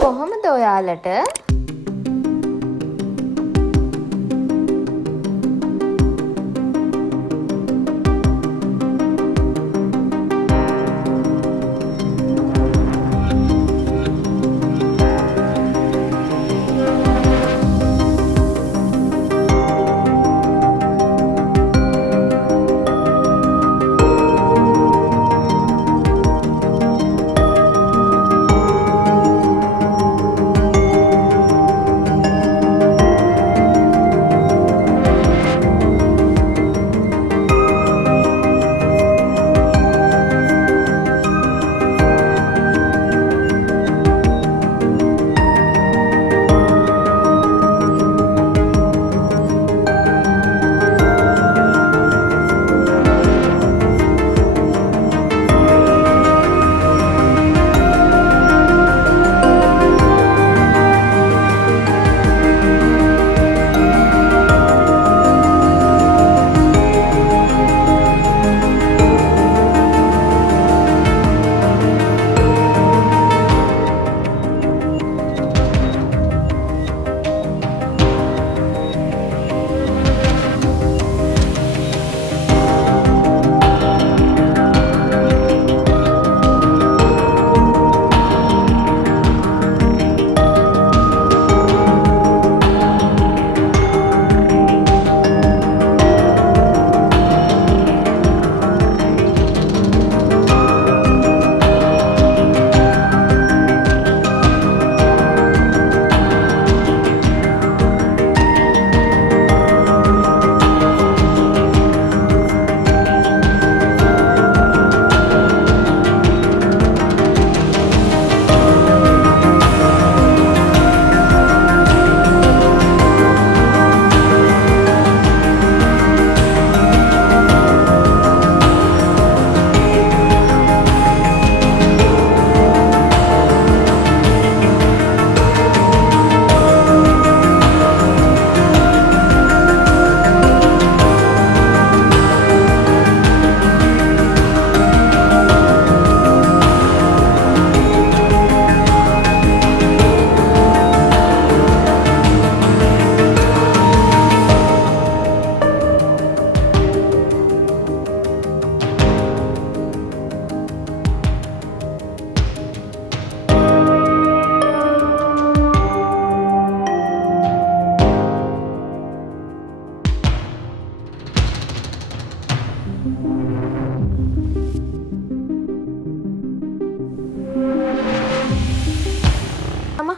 කොහොමද ඔයාලට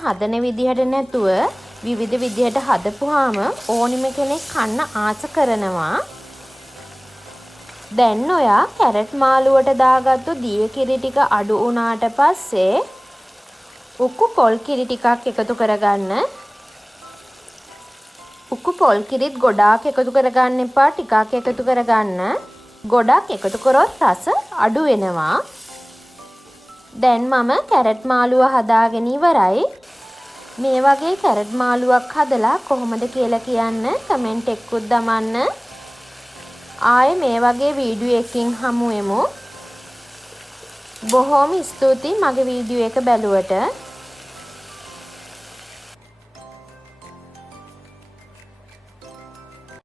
හදන විදිහට නැතුව විවිධ විදිහට හදපුවාම ඕනිම කෙනෙක් කන්න ආස කරනවා. දැන් ඔයා කැරට් මාළුවට දාගත්තු දිය කිරි ටික අඩු වුණාට පස්සේ උක්කු පොල් කිරි ටිකක් එකතු කරගන්න. උක්කු පොල් කිරිත් ගොඩාක් එකතු කරගන්න එපා, ටිකක් එකතු කරගන්න. ගොඩක් එකතු කරොත් රස අඩු වෙනවා. දැන් මම කැරට් මාළුව හදාගෙන ඉවරයි. මේ වගේ කැරට් මාළුවක් හදලා කොහොමද කියලා කියන්න කමෙන්ට් එකකුත් දමන්න. ආයේ මේ වගේ වීඩියෝ එකකින් හමු වෙමු. බොහොම ස්තුතියි මගේ වීඩියෝ එක බැලුවට.